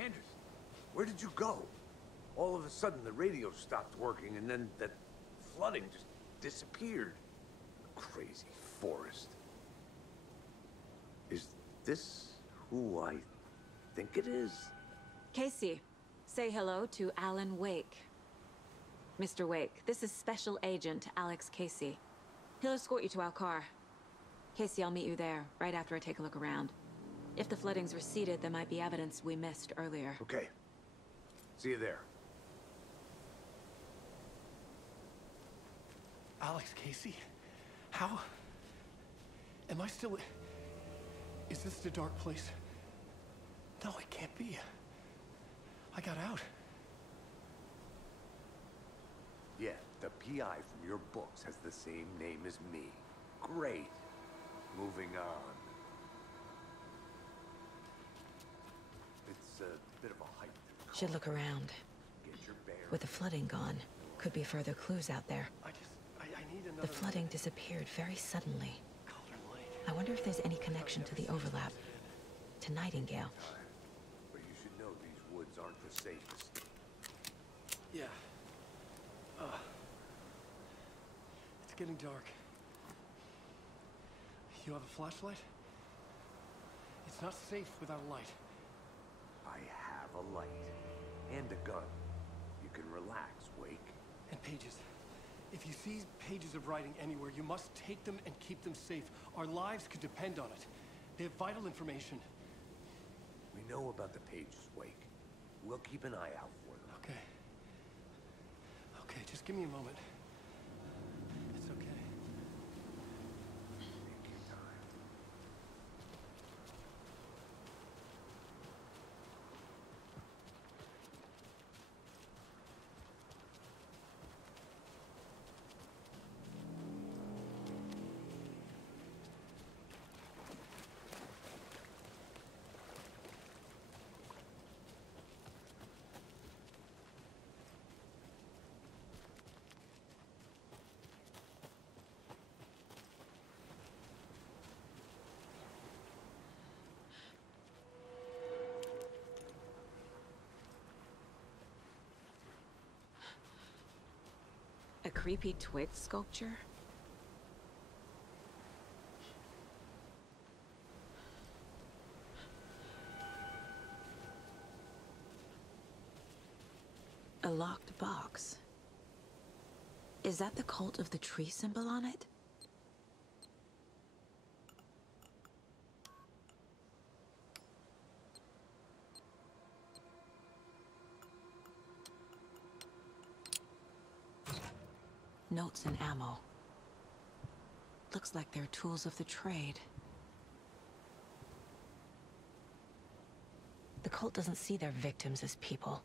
Anderson, where did you go? All of a sudden, the radio stopped working, and then that flooding just disappeared. Crazy forest. Is this who I think it is? Casey, say hello to Alan Wake. Mr. Wake, this is Special Agent Alex Casey. He'll escort you to our car. Casey, I'll meet you there, right after I take a look around. If the flooding's receded, there might be evidence we missed earlier. Okay. See you there. Alex Casey? How? Am I still... Is this the dark place? No, it can't be. I got out. Yeah, the PI from your books has the same name as me. Great. Moving on. It's a bit of a hike. Should look around. Get your bearings. With the flooding gone, could be further clues out there. I need another... The flooding disappeared very suddenly. Cauldron Lake. I wonder if there's any connection to the overlap. To Nightingale. But you should know these woods aren't the safest. Yeah. It's getting dark. You have a flashlight? It's not safe without a light. I have a light. And a gun. You can relax, Wake. And pages. If you see pages of writing anywhere, you must take them and keep them safe. Our lives could depend on it. They have vital information. We know about the pages, Wake. We'll keep an eye out for them. Okay. Okay, just give me a moment. It's okay. Take your time. A creepy twig sculpture? A locked box. Is that the cult of the tree symbol on it? Notes and ammo. Looks like they're tools of the trade. The cult doesn't see their victims as people.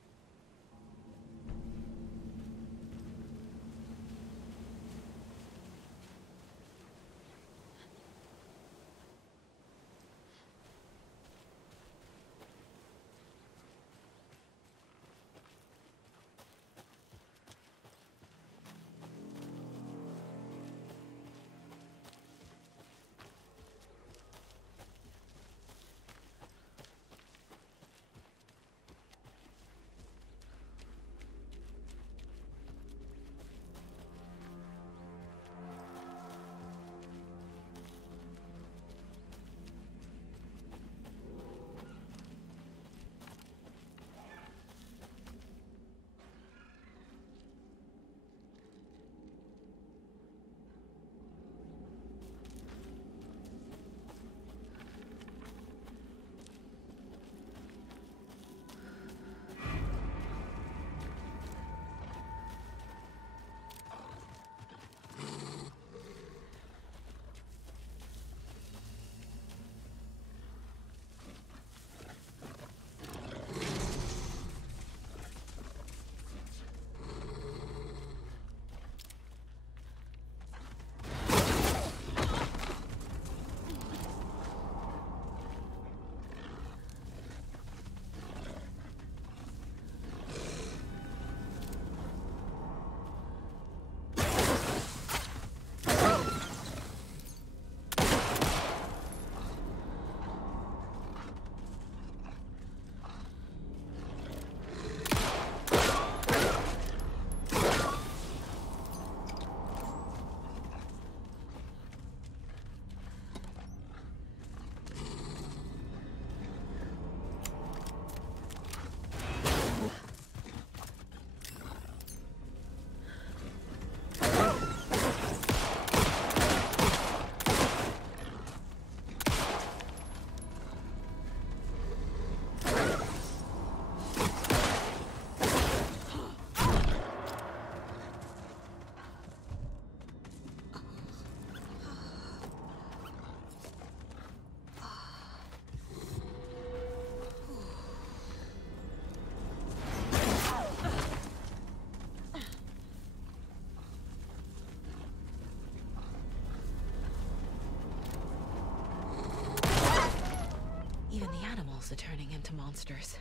to turning into monsters.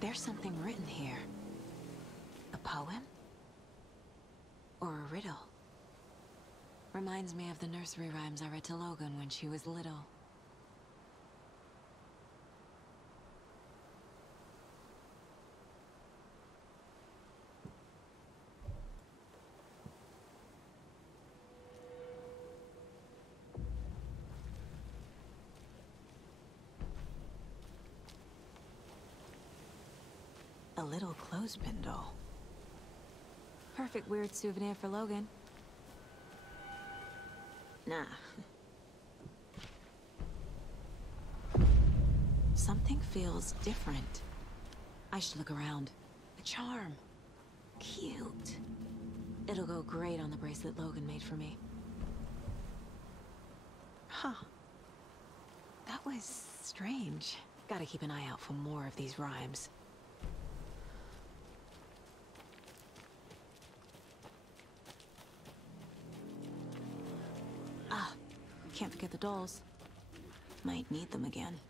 There's something written here. A poem? Or a riddle? Reminds me of the nursery rhymes I read to Logan when she was little. A little clothespin doll. Perfect weird souvenir for Logan. Nah. Something feels different. I should look around. A charm. Cute. It'll go great on the bracelet Logan made for me. Huh. That was strange. Gotta keep an eye out for more of these rhymes. Can't forget the dolls. Might need them again.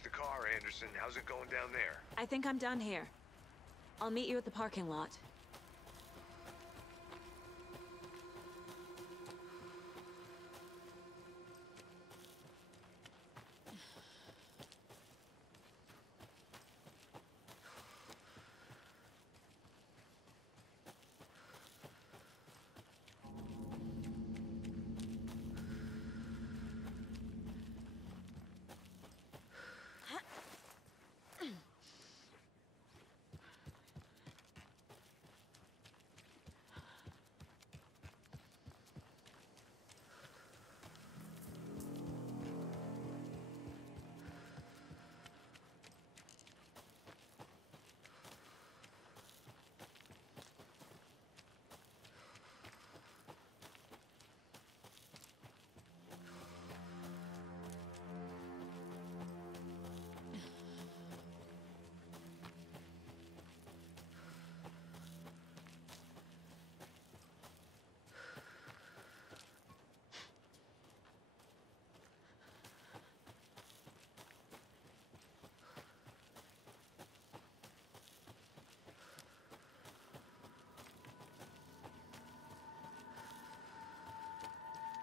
fixed the car, Anderson. How's it going down there? I think I'm done here. I'll meet you at the parking lot.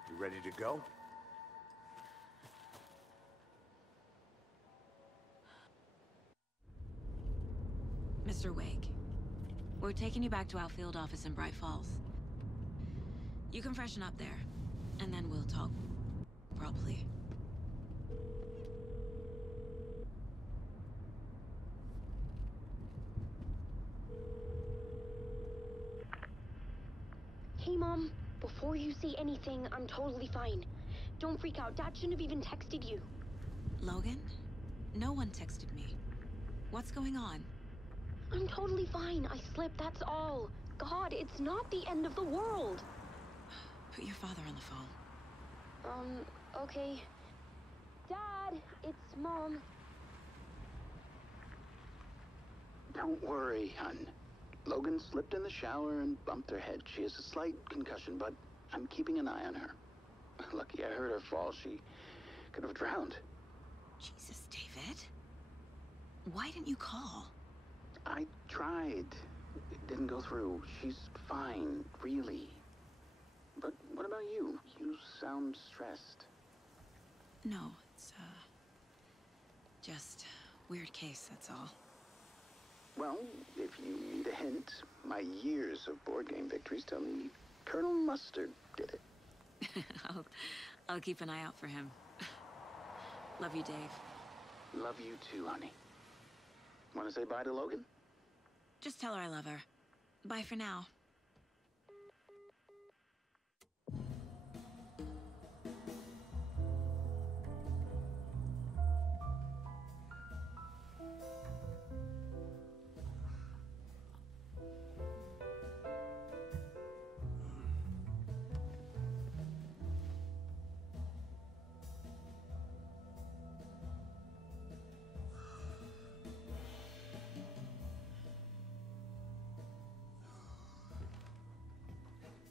You ready to go? Mr. Wake, we're taking you back to our field office in Bright Falls. You can freshen up there, and then we'll talk properly. Hey, Mom. Before you say anything, I'm totally fine. Don't freak out. Dad shouldn't have even texted you. Logan? No one texted me. What's going on? I'm totally fine. I slipped, that's all. God, it's not the end of the world. Put your father on the phone. Okay. Dad, it's Mom. Don't worry, hon. Logan slipped in the shower and bumped her head. She has a slight concussion, but I'm keeping an eye on her. Lucky I heard her fall. She could have drowned. Jesus, David. Why didn't you call? I tried. It didn't go through. She's fine, really. But what about you? You sound stressed. No, it's, just weird case, that's all. Well, if you need a hint, my years of board game victories tell me Colonel Mustard did it. I'll keep an eye out for him. Love you, Dave. Love you too, honey. Want to say bye to Logan? Just tell her I love her. Bye for now.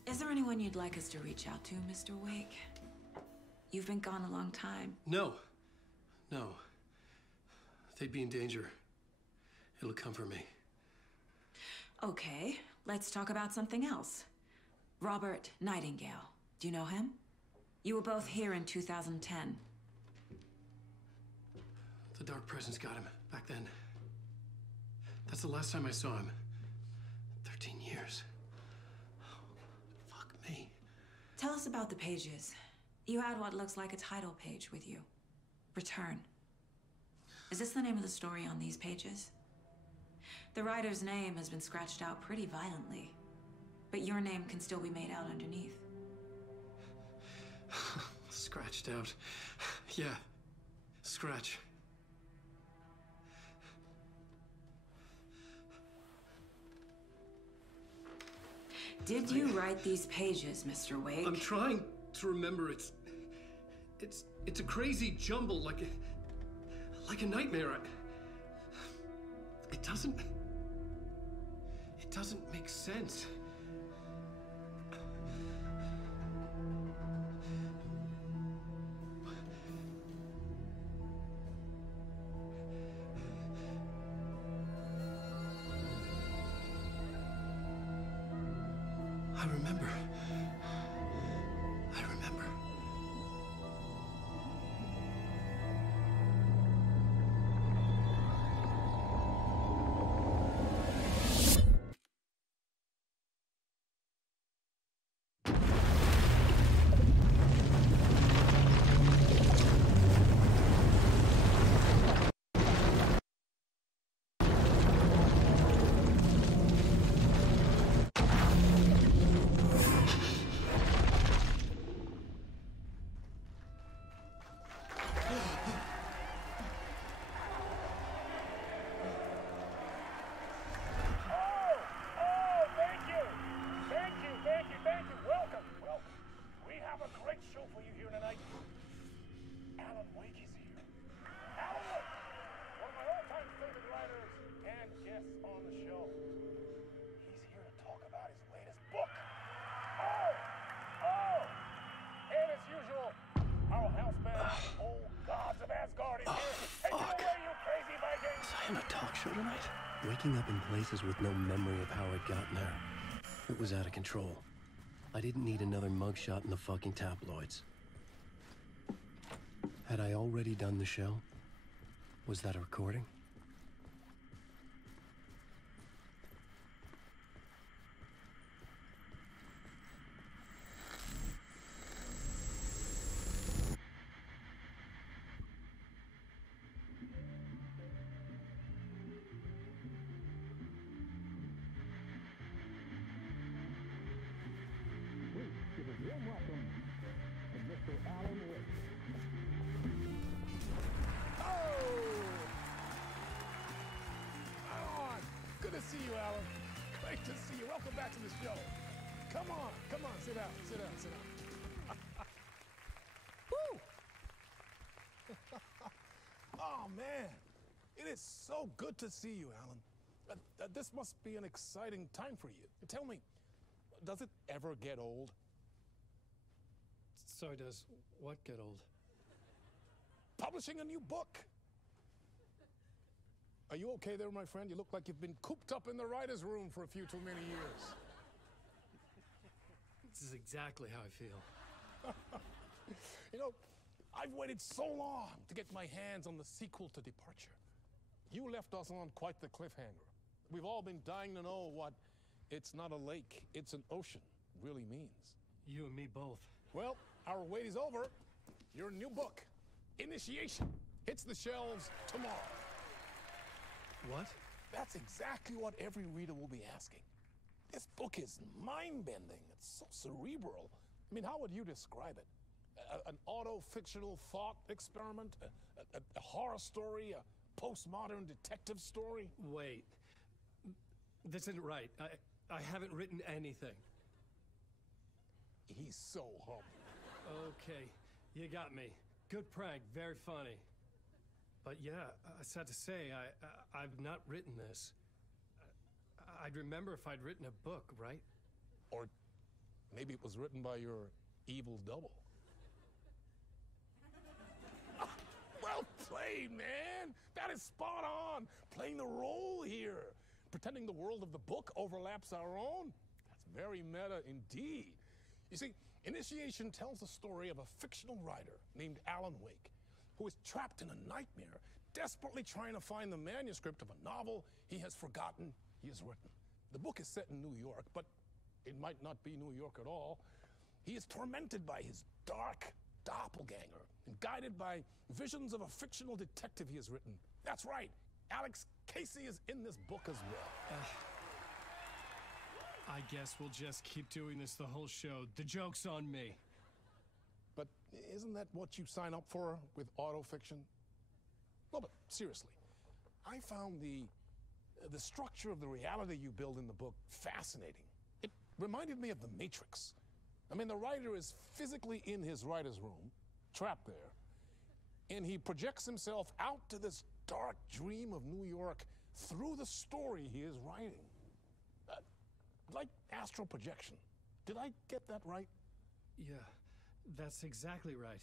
Is there anyone you'd like us to reach out to, Mr. Wake? You've been gone a long time. No. No. They'd be in danger. It'll come for me. Okay, let's talk about something else. Robert Nightingale. Do you know him? You were both here in 2010. The Dark Presence got him back then. That's the last time I saw him. 13 years. Fuck me. Tell us about the pages. You had what looks like a title page with you. Return. Is this the name of the story on these pages? The writer's name has been scratched out pretty violently, but your name can still be made out underneath. Scratched out. Yeah. Scratch. Did you write these pages, Mr. Wake? I'm trying to remember. It's a crazy jumble, like a nightmare. It doesn't make sense. remember. I remember. Tonight. Waking up in places with no memory of how I'd gotten there. It was out of control. I didn't need another mugshot in the fucking tabloids. Had I already done the show? Was that a recording? See you, Alan. Great to see you. Welcome back to the show. Come on, sit down, sit down, sit down. Woo! Oh, man. It is so good to see you, Alan. This must be an exciting time for you. Tell me, does it ever get old? So does what get old? Publishing a new book. Are you okay there, my friend? You look like you've been cooped up in the writer's room for a few too many years. This is exactly how I feel. You know, I've waited so long to get my hands on the sequel to Departure. You left us on quite the cliffhanger. We've all been dying to know what "it's not a lake, it's an ocean" really means. You and me both. Well, our wait is over. Your new book, Initiation, hits the shelves tomorrow. What? That's exactly what every reader will be asking. This book is mind-bending. It's so cerebral. I mean, how would you describe it? An auto-fictional thought experiment? A horror story? A postmodern detective story? Wait. This isn't right. I haven't written anything. He's so humble. Okay, you got me. Good prank, very funny. But yeah, sad to say, I've not written this. I'd remember if I'd written a book, right? Or maybe it was written by your evil double. Well played, man! That is spot on! Playing the role here. Pretending the world of the book overlaps our own. That's very meta indeed. You see, Initiation tells the story of a fictional writer named Alan Wake, who is trapped in a nightmare, desperately trying to find the manuscript of a novel he has forgotten he has written. The book is set in New York, but it might not be New York at all. He is tormented by his dark doppelganger and guided by visions of a fictional detective he has written. That's right, Alex Casey is in this book as well. I guess we'll just keep doing this the whole show. The joke's on me. But isn't that what you sign up for with autofiction? No, but seriously, I found the structure of the reality you build in the book fascinating. It reminded me of The Matrix. I mean, the writer is physically in his writer's room, trapped there, and he projects himself out to this dark dream of New York through the story he is writing. Like astral projection. Did I get that right? Yeah, that's exactly right.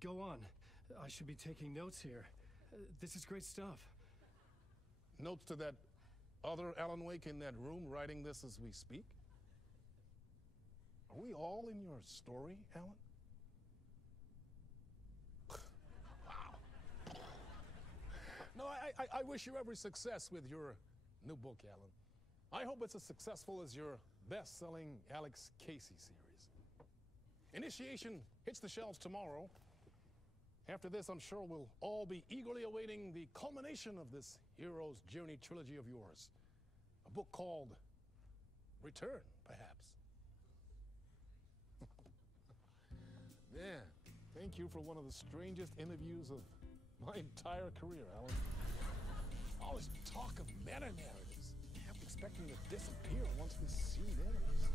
Go on. I should be taking notes here. This is great stuff. Notes to that other Alan Wake in that room writing this as we speak? Are we all in your story, Alan? Wow. No, I wish you every success with your new book, Alan. I hope it's as successful as your best-selling Alex Casey series. Initiation hits the shelves tomorrow. After this, I'm sure we'll all be eagerly awaiting the culmination of this hero's journey trilogy of yours. A book called Return, perhaps. Man, thank you for one of the strangest interviews of my entire career, Alan. All this talk of meta-narratives. I'm expecting to disappear once this scene ends.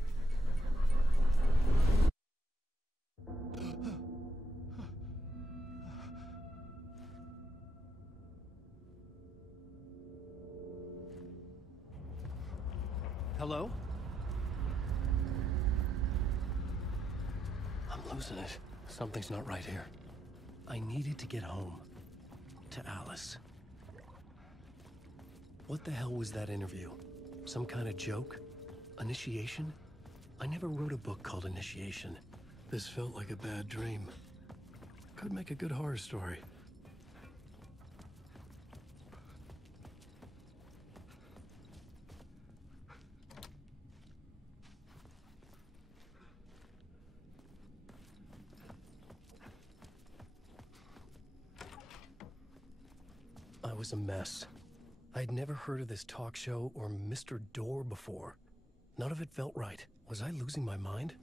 Hello? I'm losing it. Something's not right here. I needed to get home. To Alice. What the hell was that interview? Some kind of joke? Initiation? I never wrote a book called Initiation. This felt like a bad dream. Could make a good horror story. I was a mess. I'd never heard of this talk show or Mr. Door before. None of it felt right. Was I losing my mind?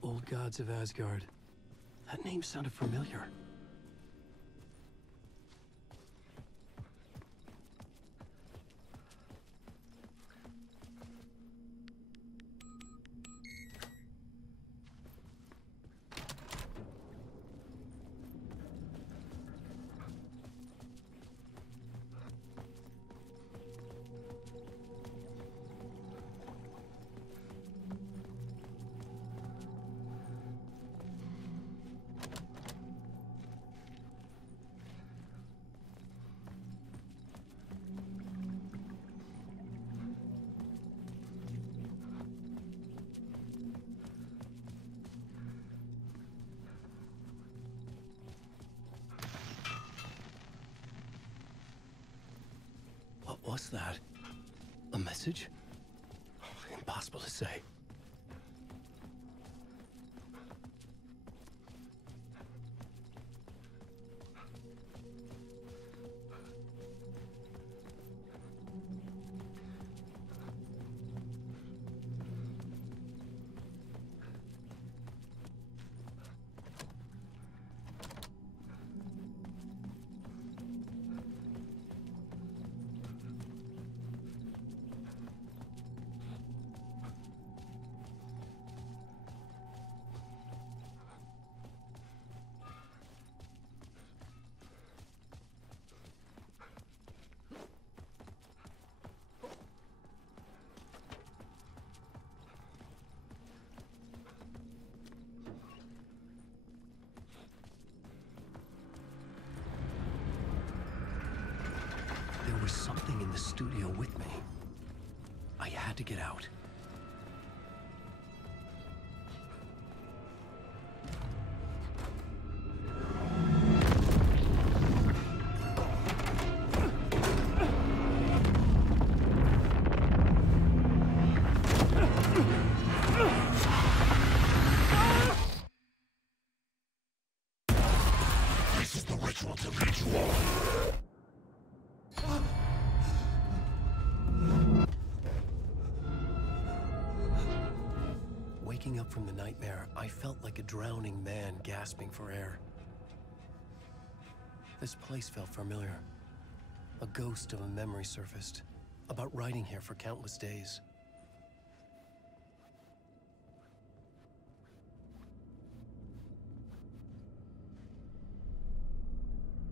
Old Gods of Asgard. That name sounded familiar. What was that? A message? Impossible to say. There was something in the studio with me. I had to get out. This is the ritual to lead you all. Waking up from the nightmare, I felt like a drowning man gasping for air. This place felt familiar. A ghost of a memory surfaced. about writing here for countless days.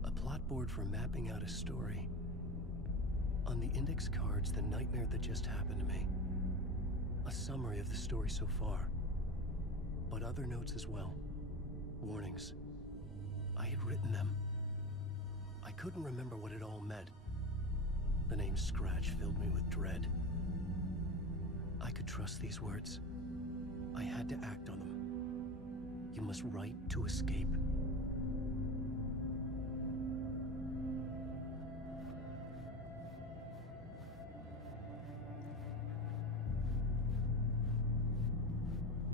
A plot board for mapping out a story. On the index cards, the nightmare that just happened to me. A summary of the story so far. But other notes as well. Warnings. I had written them. I couldn't remember what it all meant. The name Scratch filled me with dread. I could trust these words. I had to act on them. You must write to escape.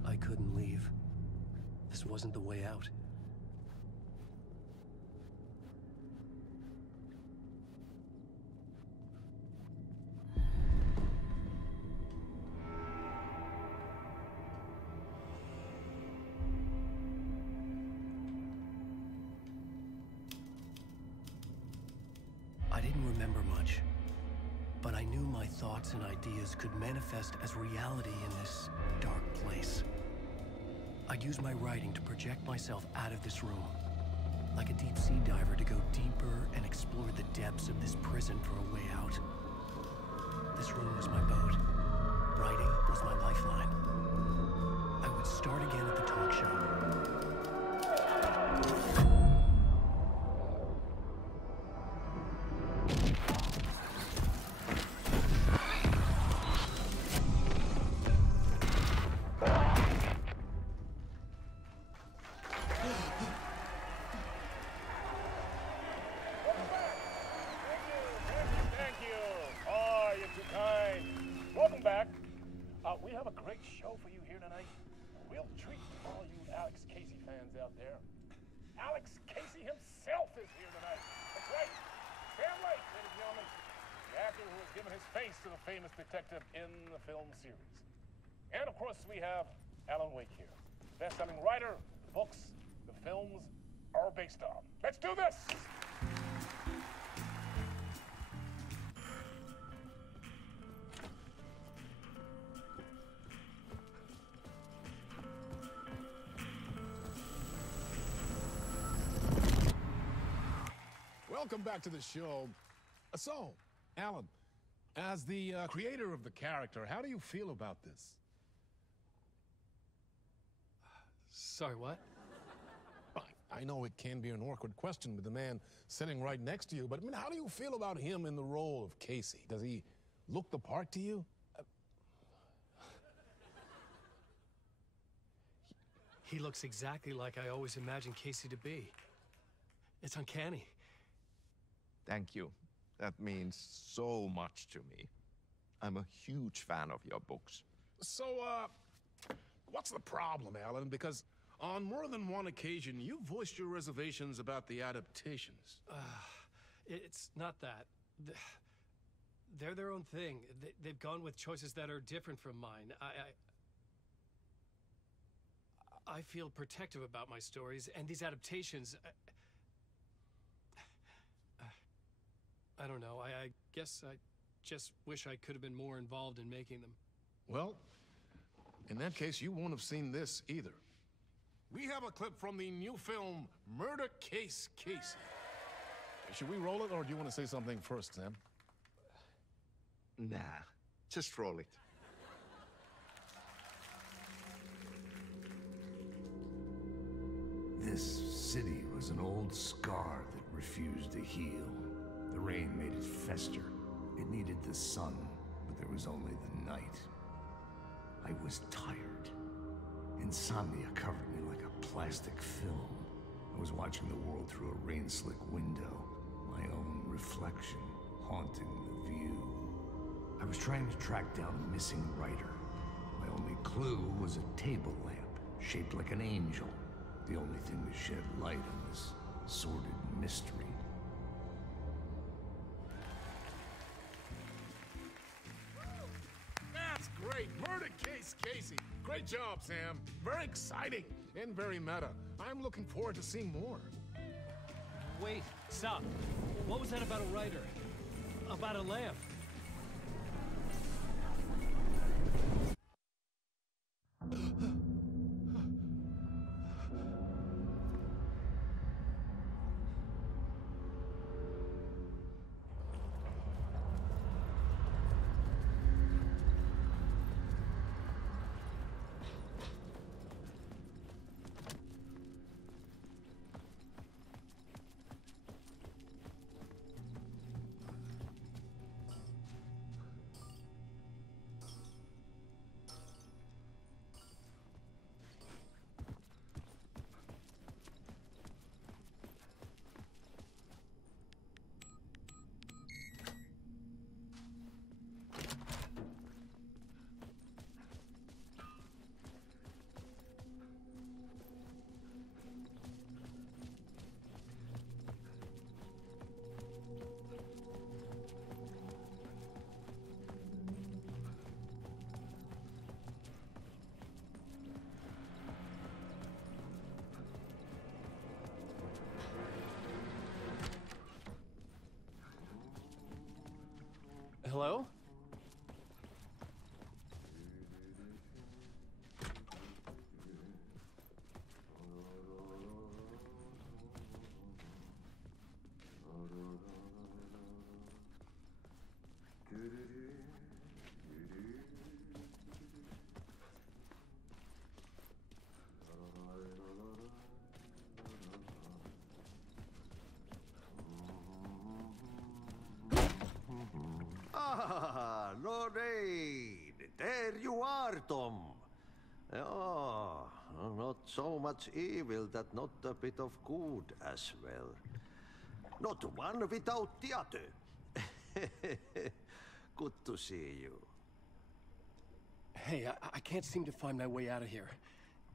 I couldn't leave. This wasn't the way out. I didn't remember much, but I knew my thoughts and ideas could manifest as reality in this dark place. I'd use my writing to project myself out of this room, like a deep sea diver to go deeper and explore the depths of this prison for a way out. This room was my boat. Writing was my lifeline. I would start again at the talk show. We have a great show for you here tonight. A real treat for all you Alex Casey fans out there. Alex Casey himself is here tonight. That's right. Sam Lake, ladies and gentlemen. The actor who has given his face to the famous detective in the film series. And of course, we have Alan Wake here. Best-selling writer, the books, the films are based on. Let's do this! Welcome back to the show. So, Alan, as the creator of the character, how do you feel about this? Sorry, what? I know it can be an awkward question with the man sitting right next to you, but I mean, how do you feel about him in the role of Casey? Does he look the part to you? He looks exactly like I always imagined Casey to be. It's uncanny. Thank you. That means so much to me. I'm a huge fan of your books. So, what's the problem, Alan? Because on more than one occasion, you voiced your reservations about the adaptations. It's not that. They're their own thing. They've gone with choices that are different from mine. I feel protective about my stories, and these adaptations... I don't know. I guess I just wish I could have been more involved in making them. Well, in that case, you won't have seen this either. We have a clip from the new film, Murder Case Casey. Should we roll it, or do you want to say something first, Sam? Nah, just roll it. This city was an old scar that refused to heal. The rain made it fester. It needed the sun, but there was only the night. I was tired. Insomnia covered me like a plastic film. I was watching the world through a rain-slick window, my own reflection haunting the view. I was trying to track down a missing writer. My only clue was a table lamp, shaped like an angel. The only thing that shed light on this sordid mystery. That's great! Murder Case Casey! Great job, Sam. Very exciting and very meta. I'm looking forward to seeing more. Wait, stop. What was that about a writer? About a lamp? Hello? Ah, Lorraine! There you are, Tom. Oh, not so much evil that not a bit of good as well. Not one without the other. Good to see you. Hey, I can't seem to find my way out of here.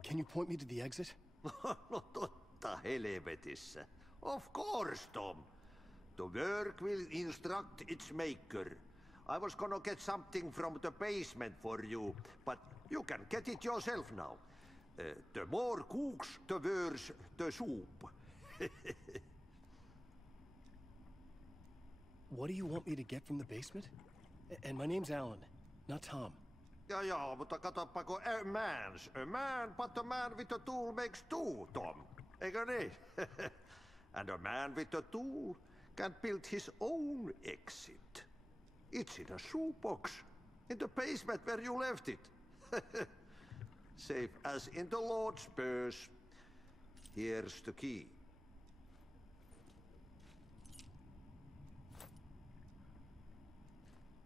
Can you point me to the exit? No totta helvetissä. Of course, Tom. The work will instruct its maker. I was gonna get something from the basement for you, but you can get it yourself now. The more cooks, the worse the soup. What do you want me to get from the basement? And my name's Alan, not Tom. Ja, mutta katsoppa, kun a man, but a man with a tool makes two, Tom. Eikö niin? And a man with a tool can build his own exit. It's in a shoebox, in the basement where you left it. Safe as in the Lord's purse. Here's the key.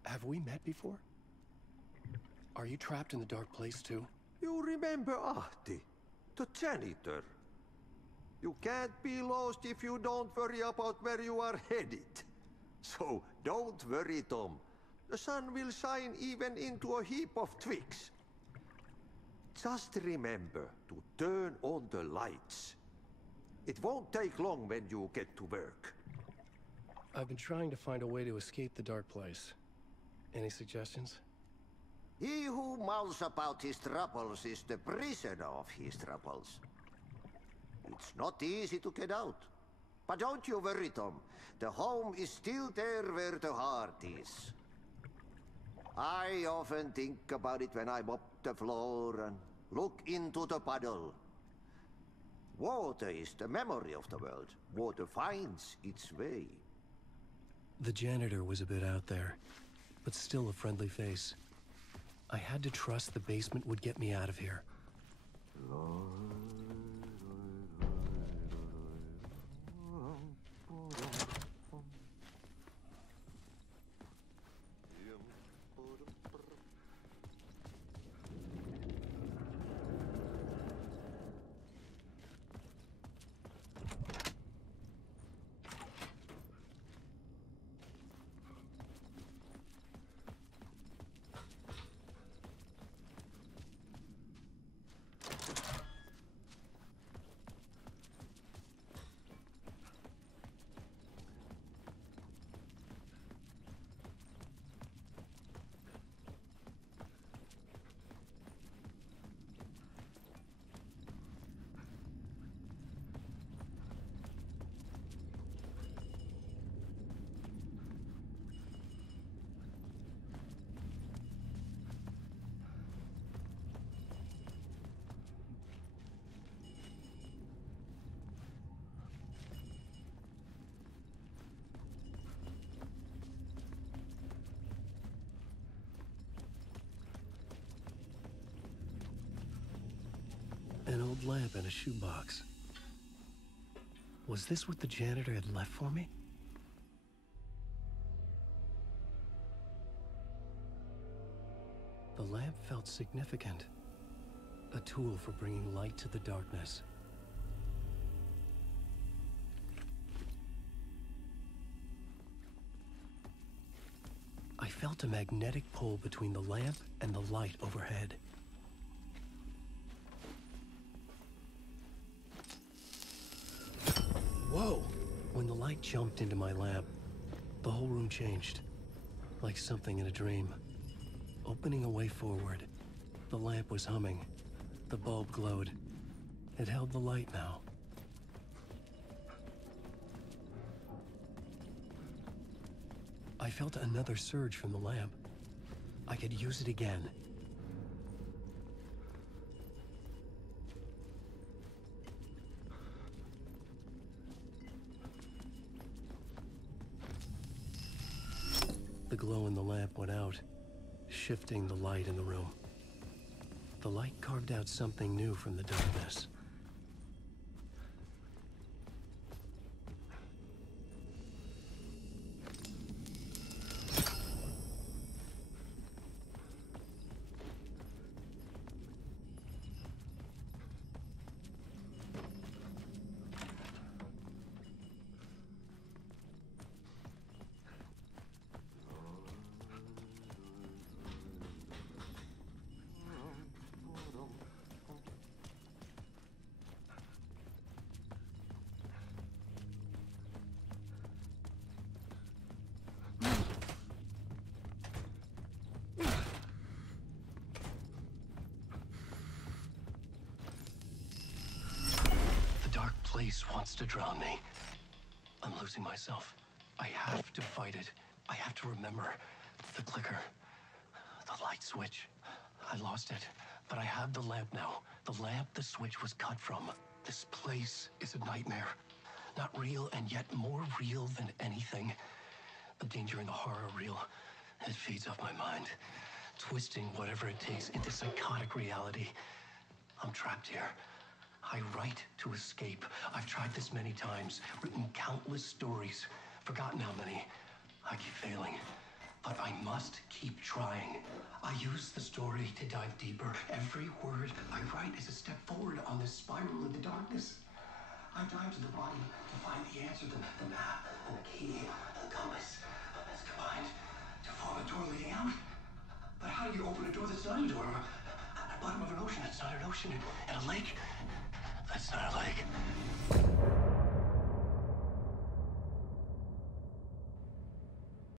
Have we met before? Are you trapped in the dark place too? You remember Ahti, the janitor. You can't be lost if you don't worry about where you are headed. So don't worry, Tom. The sun will shine even into a heap of twigs. Just remember to turn on the lights. It won't take long when you get to work. I've been trying to find a way to escape the dark place. Any suggestions? He who mouths about his troubles is the prisoner of his troubles. It's not easy to get out. But don't you worry, Tom. The home is still there where the heart is. I often think about it when I mop the floor and look into the puddle. Water is the memory of the world. Water finds its way. The janitor was a bit out there, but still a friendly face. I had to trust the basement would get me out of here. An old lamp in a shoebox. Was this what the janitor had left for me? The lamp felt significant. A tool for bringing light to the darkness. I felt a magnetic pull between the lamp and the light overhead. Whoa! When the light jumped into my lamp, the whole room changed. Like something in a dream. Opening a way forward, the lamp was humming. The bulb glowed. It held the light now. I felt another surge from the lamp. I could use it again. The glow in the lamp went out, shifting the light in the room. The light carved out something new from the darkness. Place wants to drown me. I'm losing myself. I have to fight it. I have to remember. The clicker. The light switch. I lost it. But I have the lamp now. The lamp the switch was cut from. This place is a nightmare. Not real, and yet more real than anything. The danger and the horror real. It feeds off my mind. Twisting whatever it takes into psychotic reality. I'm trapped here. I write to escape. I've tried this many times, written countless stories, forgotten how many. I keep failing, but I must keep trying. I use the story to dive deeper. Every word I write is a step forward on this spiral into darkness. I dive to the bottom to find the answer, the map, and the key, and the compass. It's combined to form a door leading out. But how do you open a door that's not a door? At the bottom of an ocean, it's not an ocean, and a lake.